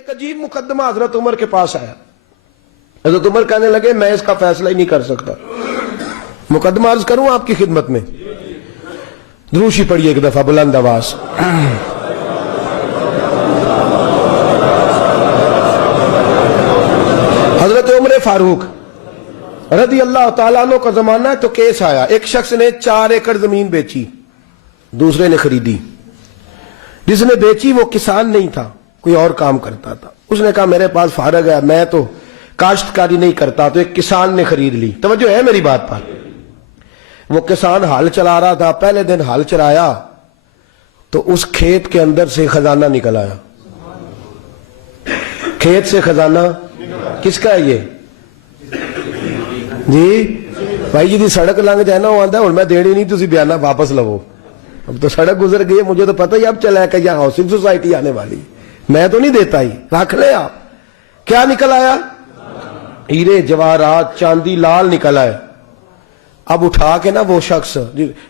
ایک عجیب مقدمہ حضرت عمر کے پاس آیا. حضرت عمر کہنے لگے میں اس کا فیصلہ ہی نہیں کر سکتا. مقدمہ عرض کروں آپ کی خدمت میں؟ دروشی پڑھیے ایک دفعہ بلند آواز. حضرت عمر فاروق رضی اللہ تعالیٰ عنہ کا زمانہ ہے تو کیس آیا. ایک شخص نے 4 ایکڑ زمین بیچی, دوسرے نے خریدی. جس نے بیچی وہ کسان نہیں تھا, کوئی اور کام کرتا تھا. اس نے کہا میرے پاس فارغ ہے, میں تو کاشتکاری نہیں کرتا, تو ایک کسان نے خرید لی. توجہ ہے میری بات پر؟ وہ کسان ہل چلا رہا تھا, پہلے دن ہل چلایا تو اس کھیت کے اندر سے خزانہ نکل آیا. کھیت سے خزانہ کس کا ہے یہ جی؟ بھائی جی سڑک لنگ جائے نا وہ آتا ہے اور میں دینی نہیں, تسی بیانہ واپس لو. اب تو سڑک گزر گئی, مجھے تو پتہ ہی اب چلا ہے کہ یہاں ہاؤسنگ سوسائٹی آنے والی, میں تو نہیں دیتا ہی, رکھ لے آپ. کیا نکل آیا؟ ہیرے جواہرات چاندی لال نکلا ہے. اب اٹھا کے نا وہ شخص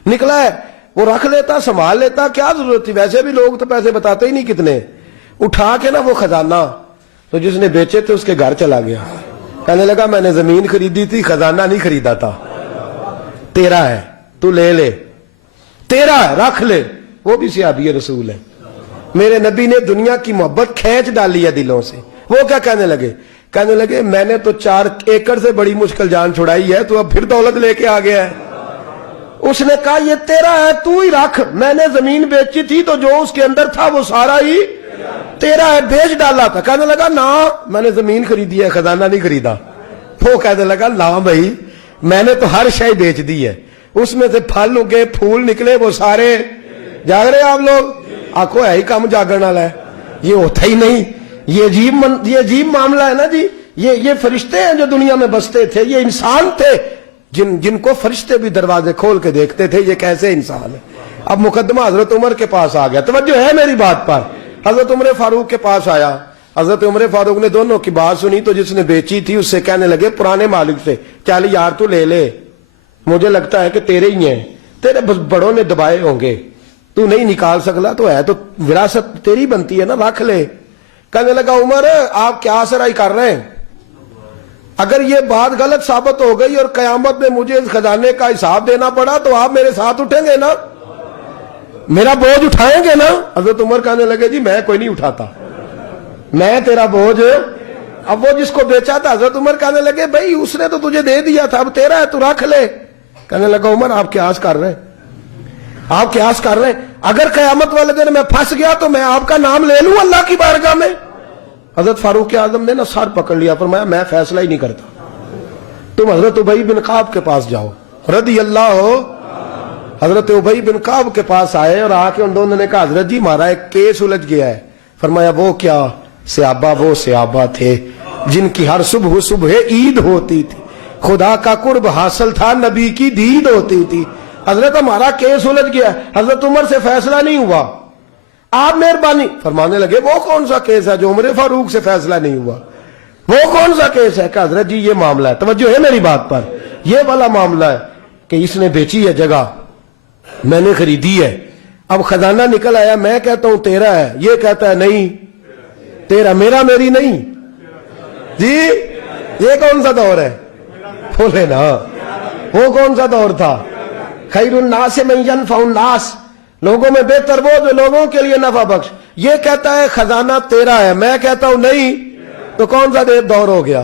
نکلا ہے وہ رکھ لیتا, سنبھال لیتا, کیا ضرورت تھی؟ ویسے بھی لوگ تو پیسے بتاتے ہی نہیں کتنے. اٹھا کے نا وہ خزانہ تو جس نے بیچے تھے اس کے گھر چلا گیا. کہنے لگا میں نے زمین خریدی تھی, خزانہ نہیں خریدا تھا, تیرا ہے, تو لے لے, تیرا ہے, رکھ لے. وہ بھی صحابی رسول ہے. میرے نبی نے دنیا کی محبت کھینچ ڈالی ہے دلوں سے. وہ کیا کہنے لگے؟ کہنے لگے میں نے تو 4 ایکڑ سے بڑی مشکل جان چھڑائی ہے, تو اب پھر دولت لے کے آ گیا ہے. اس نے کہا یہ تیرا ہے, تو ہی رکھ, میں نے زمین بیچی تھی تو جو اس کے اندر تھا وہ سارا ہی تیرا ہے, بیچ ڈالا تھا. کہنے لگا نا میں نے زمین خریدی ہے, خزانہ نہیں خریدا. وہ کہنے لگا نا بھائی میں نے تو ہر شے بیچ دی ہے, اس میں سے پھل اگے پھول نکلے وہ سارے. جاگ رہے آپ لوگ؟ آنکھوں ہے ہی کام جاگرن والا ہے, یہ ہوتا ہی نہیں. یہ عجیب معاملہ ہے نا جی. یہ فرشتے ہیں جو دنیا میں بستے تھے, یہ انسان تھے جن کو فرشتے بھی دروازے کھول کے دیکھتے تھے یہ کیسے انسان ہے. اب مقدمہ حضرت عمر کے پاس آ گیا. توجہ ہے میری بات پر؟ حضرت عمر فاروق کے پاس آیا. حضرت عمر فاروق نے دونوں کی بات سنی تو جس نے بیچی تھی اس سے کہنے لگے پرانے مالک سے, چل یار تو لے لے, مجھے لگتا ہے کہ تیرے ہی ہیں, تیرے بڑوں نے دبائے ہوں گے, تو نہیں نکال سکتا, تو ہے تو وراثت تیری بنتی ہے نا, رکھ لے. کہنے لگا عمر آپ کیا سرائی کر رہے ہیں؟ اگر یہ بات غلط ثابت ہو گئی اور قیامت میں مجھے اس خزانے کا حساب دینا پڑا تو آپ میرے ساتھ اٹھیں گے نا, میرا بوجھ اٹھائیں گے نا؟ حضرت عمر کہنے لگے جی میں کوئی نہیں اٹھاتا, میں تیرا بوجھ. اب وہ جس کو بیچا تھا حضرت عمر کہنے لگے بھائی اس نے تو تجھے دے دیا تھا, اب تیرا ہے تو رکھ لے. کہنے لگا عمر آپ قیاس کر رہے ہیں, آپ قیاس کر رہے ہیں, اگر قیامت والے دن میں پھنس گیا تو میں آپ کا نام لے لوں اللہ کی بارگاہ میں؟ حضرت فاروق اعظم نے نا سر پکڑ لیا, فرمایا میں فیصلہ ہی نہیں کرتا, تم حضرت ابی بن کعب کے پاس جاؤ رضی اللہ ہو. حضرت ابی بن کعب کے پاس آئے اور آ کے ان دونوں نے کہا حضرت جی ہمارا ایک کیس الجھ گیا ہے. فرمایا وہ کیا؟ صحابہ وہ صحابہ تھے جن کی ہر صبح عید ہوتی تھی, خدا کا قرب حاصل تھا, نبی کی دید ہوتی تھی. حضرت ہمارا کیس الجھ گیا, حضرت عمر سے فیصلہ نہیں ہوا, آپ مہربانی. فرمانے لگے وہ کون سا کیس ہے جو عمر فاروق سے فیصلہ نہیں ہوا؟ وہ کون سا کیس ہے؟ کہ حضرت جی یہ معاملہ ہے. توجہ ہے میری بات پر؟ یہ والا معاملہ ہے کہ اس نے بیچی ہے جگہ, میں نے خریدی ہے, اب خزانہ نکل آیا, میں کہتا ہوں تیرا ہے, یہ کہتا ہے نہیں تیرا, میرا میری نہیں. جی یہ کون سا دور ہے؟ بولے نا وہ کون سا دور تھا؟ خیر الناس من ینفع الناس, لوگوں میں بہتر وہ جو لوگوں کے لیے نفع بخش. یہ کہتا ہے خزانہ تیرا ہے, میں کہتا ہوں نہیں, تو کون سا دور ہو گیا؟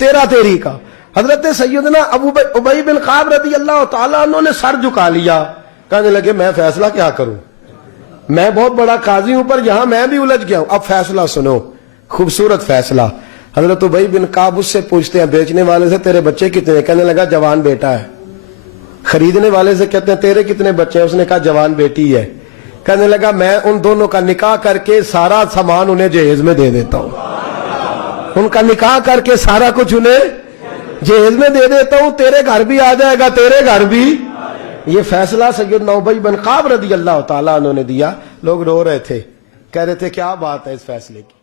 تیرا تیری کا. حضرت سیدنا ابی بن کعب رضی اللہ تعالیٰ عنہ نے سر جھکا لیا. کہنے لگے میں فیصلہ کیا کروں, میں بہت بڑا قاضی ہوں پر یہاں میں بھی الجھ گیا ہوں. اب فیصلہ سنو, خوبصورت فیصلہ. حضرت ابی بن کعب اس سے پوچھتے ہیں بیچنے والے سے تیرے بچے کتنے ہیں؟ کہنے لگا جوان بیٹا ہے. خریدنے والے سے کہتے ہیں تیرے کتنے بچے ہیں؟ اس نے کہا جوان بیٹی ہے. کہنے لگا میں ان دونوں کا نکاح کر کے سارا سامان انہیں جہیز میں دے دیتا ہوں, ان کا نکاح کر کے سارا کچھ انہیں جہیز میں دے دیتا ہوں, تیرے گھر بھی آ جائے گا, تیرے گھر بھی. یہ فیصلہ سیدنا ابی بن کعب رضی اللہ تعالیٰ عنہ نے دیا. لوگ رو رہے تھے, کہہ رہے تھے کیا بات ہے اس فیصلے کی.